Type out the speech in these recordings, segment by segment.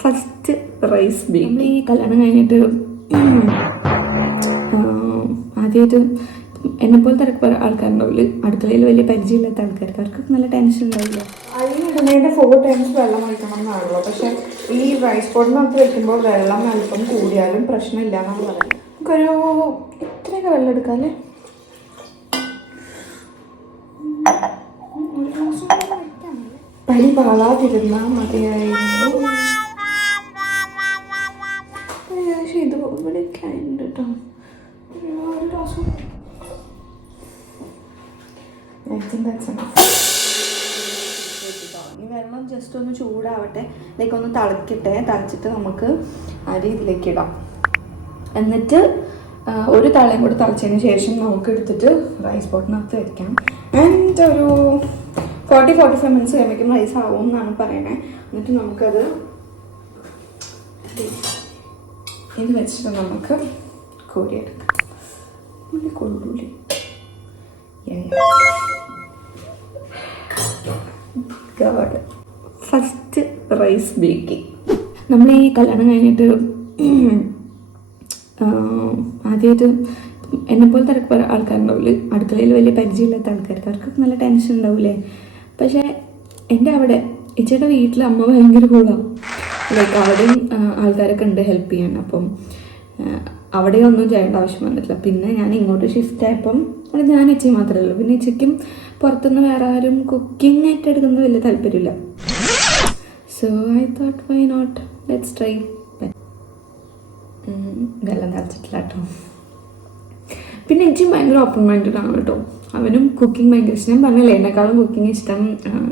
First rice bake. ഈ കല്യാണം കഴിഞ്ഞിട്ട് ആദ്യമായിട്ട് എന്നെപ്പോലത്തെ ആൾക്കാരുണ്ടാവില്ല, അടുക്കളയിൽ വലിയ പരിചയമില്ലാത്ത ആൾക്കാർക്ക് അവർക്ക് നല്ല ടെൻഷൻ ഉണ്ടാവില്ല. അരിയിടുന്നതിൻ്റെ 4 ടൈംസ് വെള്ളം ഒഴിക്കണം എന്നാണല്ലോ. പക്ഷെ ഈ റൈസ് പോട്ടിനകത്ത് വെക്കുമ്പോൾ വെള്ളം അല്പം കൂടിയാലും പ്രശ്നമില്ല എന്നാണ് പറയുന്നത്. നമുക്കൊരു ഇത്രയൊക്കെ വെള്ളം എടുക്കാം അല്ലേ? പനി പാളാതിരുന്നാൽ മതിയായിരുന്നു. പക്ഷേ ഇത് ഇവിടെയൊക്കെ ആയിട്ടുണ്ട് കേട്ടോ. ഒരു ഗ്ലാസ് ഈ വെള്ളം ജസ്റ്റ് ഒന്ന് ചൂടാവട്ടെ, ലൈക്ക് ഒന്ന് തിളക്കട്ടെ. തിളച്ചിട്ട് നമുക്ക് അരി ഇതിലേക്ക് ഇടാം. എന്നിട്ട് ഒരു തളയും കൂടി തിളച്ചതിന് ശേഷം നമുക്ക് എടുത്തിട്ട് റൈസ് പോട്ടിനകത്ത് വെക്കാം. ആൻഡ് ഒരു 40-45 മിനിറ്റ്സ് കഴിയുമ്പോഴേക്കും റൈസ് ആവും എന്നാണ് പറയണേ. എന്നിട്ട് നമുക്കത് ഇത് വെച്ചിട്ട് നമുക്ക് കോരിയെടുക്കാം. കൊള്ളൂലേ? First rice baking. നമ്മൾ ഈ കല്യാണം കഴിഞ്ഞിട്ട് ആദ്യമായിട്ട് എന്നെപ്പോലത്തെ ആൾക്കാരുണ്ടാവില്ല, അടുക്കളയിൽ വലിയ പരിചയമില്ലാത്ത ആൾക്കാർക്ക് അവർക്ക് നല്ല ടെൻഷൻ ഉണ്ടാവില്ലേ. പക്ഷേ എൻ്റെ അവിടെ ഇച്ചയുടെ വീട്ടിൽ അമ്മ ഭയങ്കര കൂളാണ്. ലൈക്ക് അവിടെയും ആൾക്കാരൊക്കെ ഉണ്ട് ഹെൽപ്പ് ചെയ്യാൻ. അപ്പം അവിടെ ഒന്നും ചെയ്യേണ്ട ആവശ്യം വന്നിട്ടില്ല. പിന്നെ ഞാൻ ഇങ്ങോട്ട് ഷിഫ്റ്റ് ആയപ്പം അവിടെ ഞാൻ ഇച്ചി മാത്രമേ ഉള്ളൂ. പിന്നെ ഇച്ചയ്ക്കും പുറത്തുനിന്ന് വേറെ ആരും കുക്കിംഗ് ആയിട്ട് എടുക്കുന്നത് വലിയ താല്പര്യമില്ല. So I thought why not, let's try. വെള്ളം തിളച്ചിട്ടില്ല കേട്ടോ. പിന്നെ ഇച്ചി ഭയങ്കര ഓപ്പൺ മൈൻഡഡ് ആണ് കേട്ടോ. അവനും കുക്കിംഗ് ഭയങ്കര ഇഷ്ടം. ഞാൻ പറഞ്ഞില്ലേ, എന്നെക്കാളും കുക്കിംഗ് ഇഷ്ടം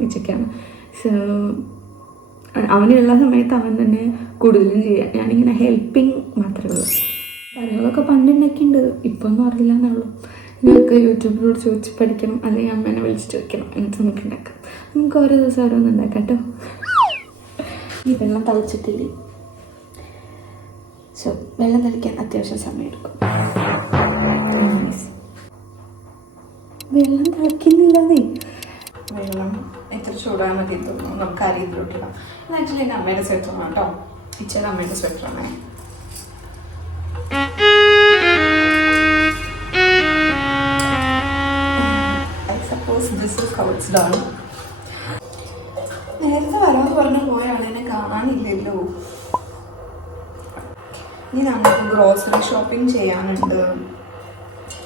ഇച്ചയ്ക്കാണ്. സോ അവനുള്ള സമയത്ത് അവൻ തന്നെ കൂടുതലും ചെയ്യാം. ഞാനിങ്ങനെ ഹെൽപ്പിങ് മാത്രമേ ഉള്ളൂ. കറികളൊക്കെ പണ്ടുണ്ടാക്കിയിട്ടുണ്ട്, ഇപ്പം ഒന്നും അറിയില്ല എന്നുള്ളൂ. ഞങ്ങൾക്ക് യൂട്യൂബിലൂടെ ചോദിച്ച് പഠിക്കണം, അല്ലെങ്കിൽ അമ്മേനെ വിളിച്ചിട്ട് വെക്കണം. എന്നിട്ട് നമുക്ക് ഉണ്ടാക്കാം. നമുക്ക് ഓരോ ദിവസം ഓരോന്ന് ഉണ്ടാക്കാം കേട്ടോ. ഈ വെള്ളം തിളച്ചിട്ടില്ലേ? സോ വെള്ളം തിളയ്ക്കാൻ അത്യാവശ്യം സമയം എടുക്കും. വെള്ളം തിളയ്ക്കുന്നില്ലാതെ വെള്ളം എത്ര ചൂടാൻ മതി തോന്നുന്നു. നമുക്ക് അരി ഇതിലോട്ടിടാം. ഇത് ആക്ച്വലി എൻ്റെ അമ്മയുടെ സ്വെറ്ററാണ് കേട്ടോ. ഇച്ചയുടെ അമ്മയുടെ സ്വെറ്ററാണ്. I suppose this is how it's done. നേരത്തെ വരാമെന്ന് പറഞ്ഞ് പോയാണ്, എന്നെ കാണാനില്ലല്ലോ. ഇനി നമുക്ക് ഗ്രോസറി ഷോപ്പിംഗ് ചെയ്യാനുണ്ട്.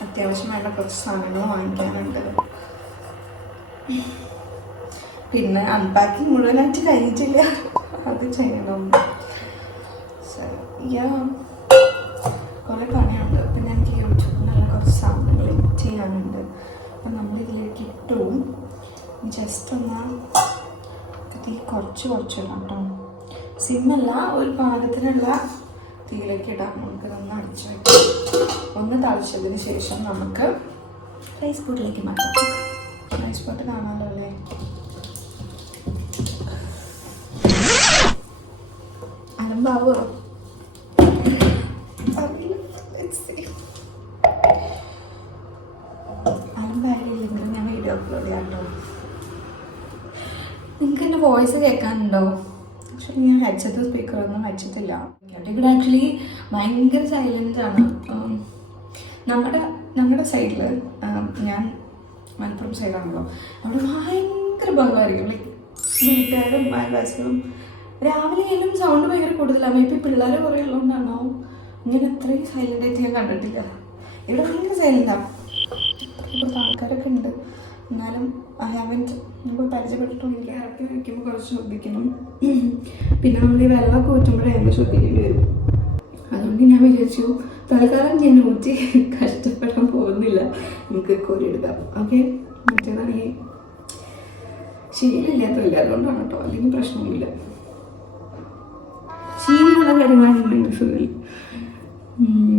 അത്യാവശ്യം വേണ്ട കുറച്ച് സാധനങ്ങൾ വാങ്ങിക്കാനുണ്ട്. പിന്നെ അൺപാക്കിങ് മുഴുവനായിട്ട് കഴിഞ്ഞിട്ടില്ല, അത് ചെയ്യണം. കുറേ പണിയുണ്ട്. പിന്നെ എനിക്ക് യൂട്യൂബിൽ നല്ല കുറച്ച് സാധനങ്ങൾ എഡിറ്റ് ചെയ്യാനുണ്ട്. അപ്പം നമ്മളിതിലേക്ക് ഇട്ടു. ജസ്റ്റ് ഒന്ന് തീ കുറച്ചിടാം കേട്ടോ. സിമ്മല്ല, ഒരു പാകത്തിനുള്ള തീയിലേക്ക് ഇടാം. നമുക്കിതൊന്ന് അടിച്ചു വയ്ക്കാം. ഒന്ന് തളിച്ചതിന് ശേഷം നമുക്ക് റൈസ് പോട്ടിലേക്ക് മാറ്റാം. റൈസ് പോട്ട് കാണാമല്ലോ അല്ലേ? അലമ്പാവോ? അലമ്പായില്ലെങ്കിലും ഞാൻ വീഡിയോ അപ്ലോഡ് ചെയ്യാം കേട്ടോ. നിങ്ങൾക്ക് എൻ്റെ വോയിസ് കേൾക്കാനുണ്ടോ? ആക്ച്വലി ഞാൻ ഹെഡ്സെറ്റ് സ്പീക്കറൊന്നും വെച്ചിട്ടില്ല. ഇവിടെ ആക്ച്വലി ഭയങ്കര സൈലൻ്റ് ആണ്. നമ്മുടെ സൈഡിൽ, ഞാൻ മലപ്പുറം സൈഡാണല്ലോ, അവിടെ ഭയങ്കര ബഹളമായിരിക്കും. ലൈക്ക് വീട്ടുകാരും അയൽവാസികളും രാവിലെ ആയാലും സൗണ്ട് ഭയങ്കര കൂടുതലാണ്. മേ ബി പിള്ളേർ കുറേ ഉള്ളതുകൊണ്ടാണോ ഇങ്ങനെ അത്രയും സൈലൻ്റ് ആയിട്ട് ഞാൻ കണ്ടിട്ടില്ല. ഇവിടെ ഭയങ്കര സൈലൻ്റാണ്. ഇപ്പോഴത്തെ ആൾക്കാരൊക്കെ ഉണ്ട്, എന്നാലും ഐ ഹാവൻറ്റ് നമുക്ക് പരിചയപ്പെട്ടിട്ടുണ്ടെങ്കിൽ ഇറക്കി വയ്ക്കുമ്പോൾ കുറച്ച് ശ്രദ്ധിക്കണം. പിന്നെ നമ്മൾ ഈ വെള്ളമൊക്കെ ഊറ്റുമ്പോഴേ ശ്രദ്ധിക്കേണ്ടി വരും. അതുകൊണ്ട് ഞാൻ വിചാരിച്ചു തൽക്കാലം ഞാൻ ഊറ്റി കഷ്ടപ്പെടാൻ പോകുന്നില്ല, നമുക്ക് കോരിയെടുക്കാം. ഓക്കെ, മറ്റേതാണെങ്കിൽ ശീലമില്ലാത്തല്ല, അതുകൊണ്ടാണ് കേട്ടോ. അല്ലെങ്കിൽ പ്രശ്നമൊന്നുമില്ല. ശീലമുള്ള കാര്യങ്ങളാണെങ്കിൽ സുഖമില്ല.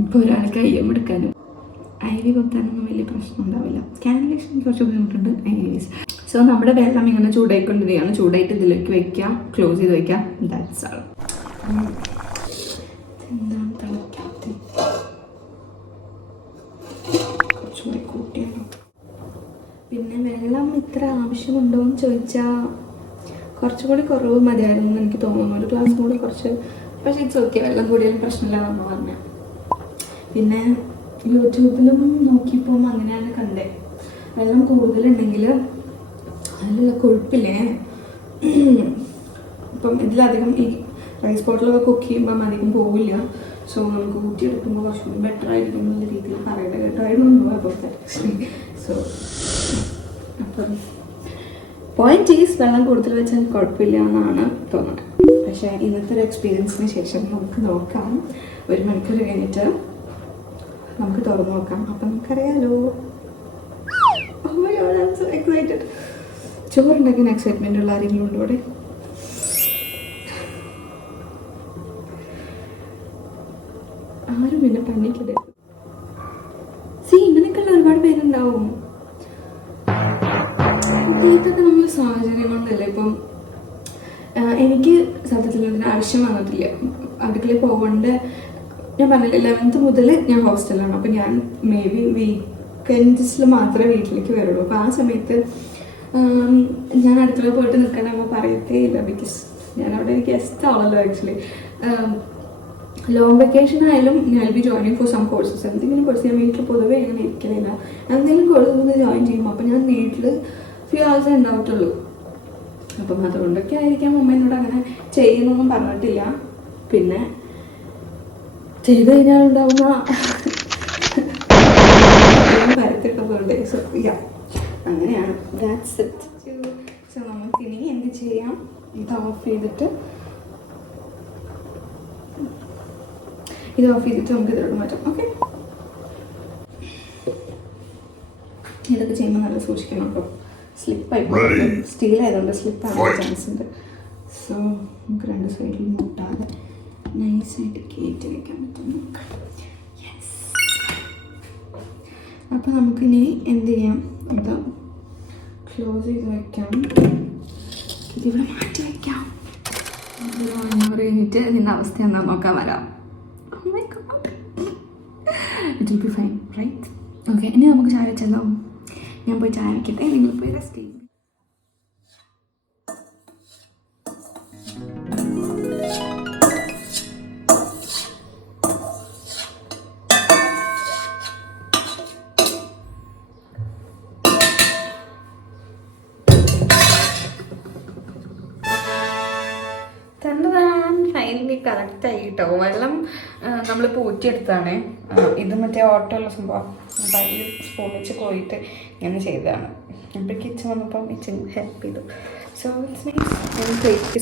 ഇപ്പോൾ ഒരാൾക്ക് അയ്യം എടുക്കാനും അരി കൊത്താനൊന്നും വലിയ പ്രശ്നം ഉണ്ടാവില്ല. കാനലേഷൻ കുറച്ച് ബുദ്ധിമുട്ടുണ്ട്. എനിവേസ്, സോ നമ്മുടെ വെള്ളം ഇങ്ങനെ ചൂടായിക്കൊണ്ടിരിക്കുകയാണ്. ചൂടായിട്ട് ഇതിലേക്ക് വയ്ക്കുക, ക്ലോസ് ചെയ്ത് വയ്ക്കുക. ദാറ്റ്സ് ആൾ. എന്താണ് തിളക്കാത്ത? കുറച്ചുകൂടി കൂട്ടിയാലോ? പിന്നെ വെള്ളം ഇത്ര ആവശ്യമുണ്ടോ എന്ന് ചോദിച്ചാൽ കുറച്ചുകൂടി കുറവ് മതിയായിരുന്നു എന്ന് എനിക്ക് തോന്നുന്നു. ഒരു ഗ്ലാസ് കൂടി കുറച്ച്, പക്ഷേ ഇറ്റ്സ് ഓക്കെ, വെള്ളം കൂടിയാലും പ്രശ്നമില്ല നമ്മൾ പറഞ്ഞു. പിന്നെ യൂട്യൂബിലും നോക്കിയപ്പോൾ അങ്ങനെയാണ് കണ്ടേ, വെള്ളം കൂടുതലുണ്ടെങ്കിൽ അതിലുള്ള കൊഴുപ്പില്ലേ, ഇപ്പം ഇതിലധികം ഈ റൈസ് ബോട്ടിലൊക്കെ കുക്ക് ചെയ്യുമ്പം അധികം പോവില്ല. സോ നമുക്ക് ഊറ്റിയെടുക്കുമ്പോൾ കുറച്ചുകൂടി ബെറ്റർ ആയിരിക്കും എന്നുള്ള രീതിയിൽ പറയുന്നത് കേട്ടായിരുന്നു അപ്പോൾ. സോ അപ്പം പോയിന്റ് ഈസ് വെള്ളം കൂടുതൽ വെച്ചാൽ കുഴപ്പമില്ല എന്നാണ് തോന്നുന്നത്. പക്ഷേ ഇന്നത്തെ ഒരു എക്സ്പീരിയൻസിന് ശേഷം നമുക്ക് നോക്കാം, 1 മണിക്കൂർ കഴിഞ്ഞിട്ട് നമുക്ക് തുറന്നു നോക്കാം. അപ്പം നമുക്കറിയാലോ. എക്സൈറ്റഡ്. ചോറുണ്ടാക്കുന്ന എക്സൈറ്റ്മെൻ്റ് ഉള്ള ആരെങ്കിലും ഉണ്ടോ ഇവിടെ? ആരും പിന്നെ പണിക്കില്ല. ഇങ്ങനെയൊക്കെയുള്ള ഒരുപാട് പേരുണ്ടാവും. ഇതൊക്കെ നമ്മൾ സാഹചര്യം കൊണ്ടല്ലേ. ഇപ്പം എനിക്ക് സത്യത്തിൽ അതിന് ആവശ്യം വന്നിട്ടില്ല. അടുക്കളയിൽ പോകേണ്ട, ഞാൻ പറഞ്ഞില്ല 11th മുതൽ ഞാൻ ഹോസ്റ്റലാണ്. അപ്പം ഞാൻ മേ ബി വീക്കെൻഡ്സിൽ മാത്രമേ വീട്ടിലേക്ക് വരുള്ളൂ. അപ്പോൾ ആ സമയത്ത് ഞാൻ അടുക്കളയിൽ പോയിട്ട് നിൽക്കണമെന്ന് പറയത്തേ ഇല്ല. ബിക്കോസ് ഞാൻ അവിടെ ഗസ്റ്റ് ആണല്ലോ. ആക്ച്വലി ലോങ് വെക്കേഷൻ ആയാലും ഞാൻ be joining for some courses. എന്തെങ്കിലും കോഴ്സ് ഞാൻ വീട്ടിൽ പൊതുവെ അങ്ങനെ ഇരിക്കുന്നില്ല. എന്തെങ്കിലും കോഴ്സ് ഒന്ന് ജോയിൻ ചെയ്യുമ്പോൾ അപ്പം ഞാൻ വീട്ടിൽ ഫ്യൂ ഹവേഴ്സേ ഉണ്ടാവത്തുള്ളൂ. അപ്പം അതുകൊണ്ടൊക്കെ ആയിരിക്കാം അമ്മ എന്നോട് അങ്ങനെ ചെയ്യുന്നൊന്നും പറഞ്ഞിട്ടില്ല. പിന്നെ ചെയ്ത് കഴിഞ്ഞാൽ ഉണ്ടാവുന്ന പരത്തിട്ടതുകൊണ്ട് അങ്ങനെയാണ്. That's it. സോ നമുക്കിനി എന്ത് ചെയ്യാം, ഇത് ഓഫ് ചെയ്തിട്ട് നമുക്ക് ഇതിലോട്ട് മാറ്റാം. ഓക്കെ, ഇതൊക്കെ ചെയ്യുമ്പോൾ നല്ല സൂക്ഷിക്കണം കേട്ടോ. സ്ലിപ്പായി സ്റ്റീൽ ആയതുകൊണ്ട് സ്ലിപ്പാകാൻ ചാൻസ് ഉണ്ട്. സോ നമുക്ക് 2 സൈഡിൽ മുട്ടാതെ നൈസായിട്ട് കയറ്റി വയ്ക്കാൻ പറ്റും നോക്കാം. യെസ്. അപ്പോൾ നമുക്കിനി എന്ത് ചെയ്യാം, ഇത് ക്ലോസ് ചെയ്ത് വയ്ക്കാം, ഇതിവിടെ മാറ്റി വയ്ക്കാം. 1 കഴിഞ്ഞിട്ട് ഇതിൻ്റെ അവസ്ഥ എന്താ നോക്കാൻ വരാം. Oh my God. It will be fine, right? Okay, ഇനി നമുക്ക് ചായ വെച്ചല്ലോ. ഞാൻ പോയി ചായ വയ്ക്കട്ടെ, നിങ്ങൾ പോയി റെസ്റ്റ് ചെയ്യും. ഫൈനലി കറക്റ്റായി കേട്ടോ. വെള്ളം നമ്മൾ പൂറ്റിയെടുത്താണ്. ഇത് മറ്റേ ഓട്ടോ ഉള്ള സംഭവം. അപ്പം ഈ സ്പൂൺ വെച്ച് പോയിട്ട് ഇങ്ങനെ ചെയ്തതാണ്. അപ്പോൾ കിച്ചൺ വന്നപ്പം കിച്ചൺ ഹെൽപ്പ് ചെയ്തു. So it's nice.